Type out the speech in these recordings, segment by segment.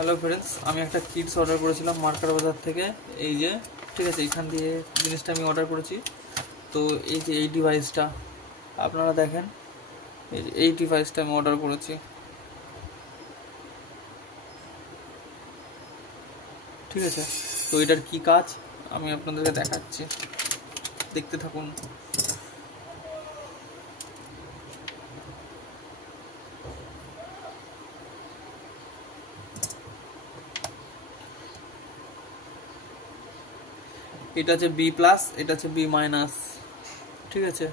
Hello friends, আমি একটা Kitts order করেছিলাম মার্কার বাজার থেকে। এই যে ঠিক আছে, এখান দিয়ে জিনিসটা আমি অর্ডার করেছি। তো এই যে এই ডিভাইসটা আপনারা দেখেন, এই ডিভাইসটা আমি অর্ডার করেছি। ঠিক আছে, তো এটার কি কাজ আমি আপনাদেরকে দেখাচ্ছি, দেখতে থাকুন। এটা হচ্ছে বি প্লাস, এটা হচ্ছে বি মাইনাস। ঠিক আছে,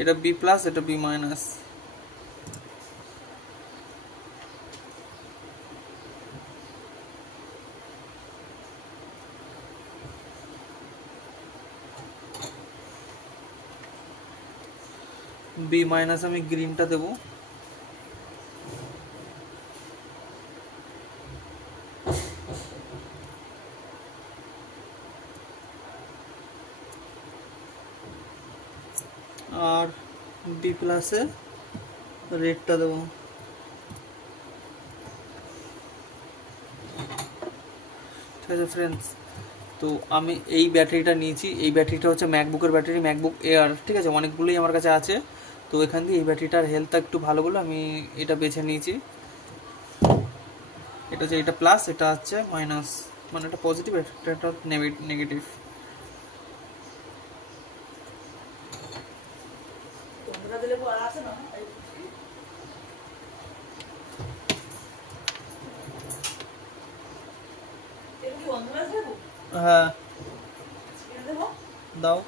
এটা বি প্লাস, এটা বি মাইনাস। বি মাইনাস আমি গ্রিনটা দেবো। আর বি প্লাসে রেডটা দেবো। ঠিক আছে ফ্রেন্ডস, তো আমি এই ব্যাটারিটা নিয়েছি। এই ব্যাটারিটা হচ্ছে ম্যাকবুকের ব্যাটারি, ম্যাকবুক এয়ার। ঠিক আছে, অনেকগুলোই আমার কাছে আছে, তো এখান দিয়ে এই ব্যাটারিটার হেলথটা একটু ভালো বলে আমি এটা বেছে নিয়েছি। এটা হচ্ছে এটা প্লাস, এটা হচ্ছে মাইনাস, মানে এটা পজিটিভ, এটা নেগেটিভ। হ্যাঁ দাও।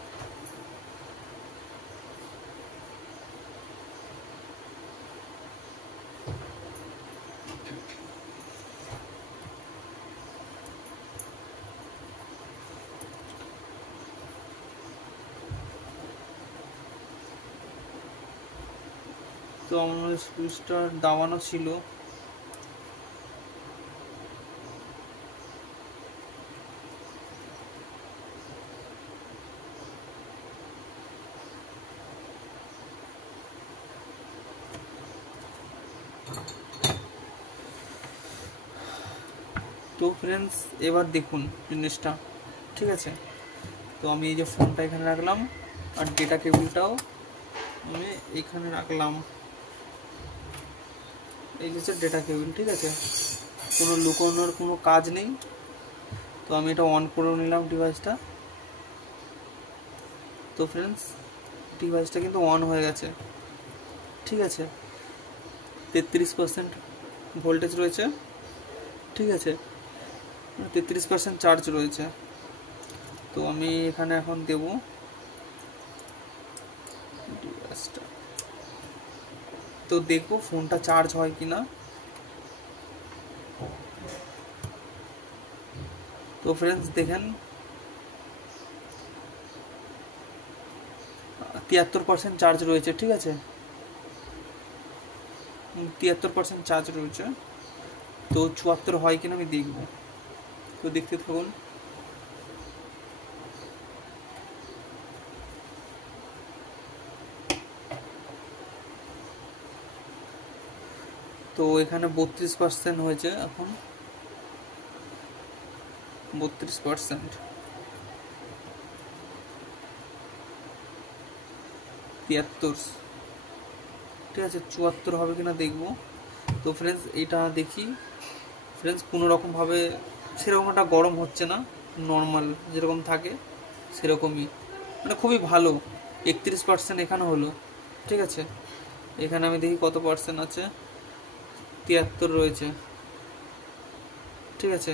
তো আমার সুইচটা দাবানো ছিল। তো ফ্রেন্ডস এবার দেখুন জিনিসটা। ঠিক আছে, তো আমি এই যে ফোনটা এখানে রাখলাম, আর ডেটা কেবলটাও আমি এখানে রাখলাম। এই যে ডেটা কেবল। ঠিক আছে, কোনো লুকোনোর কোনো কাজ নেই। তো আমি এটা অন করে নিলাম ডিভাইসটা। তো ফ্রেন্ডস ডিভাইসটা কিন্তু অন হয়ে গেছে। ঠিক আছে, 33% ভোল্টেজ রয়েছে। ঠিক আছে, 33% চার্জ রয়েছে। তো আমি এখানে এখন দেব ডিভাইসটা, তো দেখবো ফোনটা চার্জ হয় কিনা। তো ফ্রেন্ডস দেখেন 73% চার্জ রয়েছে। ঠিক আছে, 73% চার্জ রয়েছে। তো 74 হয় কিনা আমি দেখবো, তো দেখতে থাকুন। তো এখানে 32% হয়েছে এখন, 32%। 73। ঠিক আছে, 74 হবে কিনা দেখবো। তো ফ্রেন্ডস এটা দেখি। ফ্রেন্ডস কোনো রকমভাবে সেরকম একটা গরম হচ্ছে না, নর্মাল যেরকম থাকে সেরকমই, মানে খুবই ভালো। 31% এখানে হলো। ঠিক আছে, এখানে আমি দেখি কত পার্সেন্ট আছে, 73 রয়েছে। ঠিক আছে,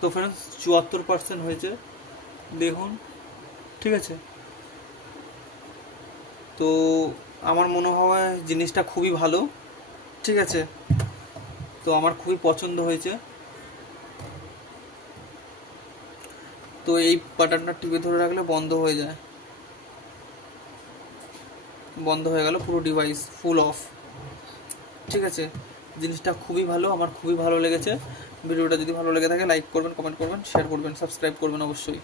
তো ফ্রেন্ডস 74% হয়েছে দেখুন। ঠিক আছে, তো আমার মনে হয় জিনিসটা খুবই ভালো। ঠিক আছে, তো আমার খুবই পছন্দ হয়েছে। তো এই বাটনটা টিপে ধরে রাখলে বন্ধ হয়ে যায়, বন্ধ হয়ে গেল, পুরো ডিভাইস ফুল অফ। ঠিক আছে, জিনিসটা খুবই ভালো, আমার খুবই ভালো লেগেছে। ভিডিওটা যদি ভালো লেগে থাকে লাইক করবেন, কমেন্ট করবেন, শেয়ার করবেন, সাবস্ক্রাইব করবেন অবশ্যই।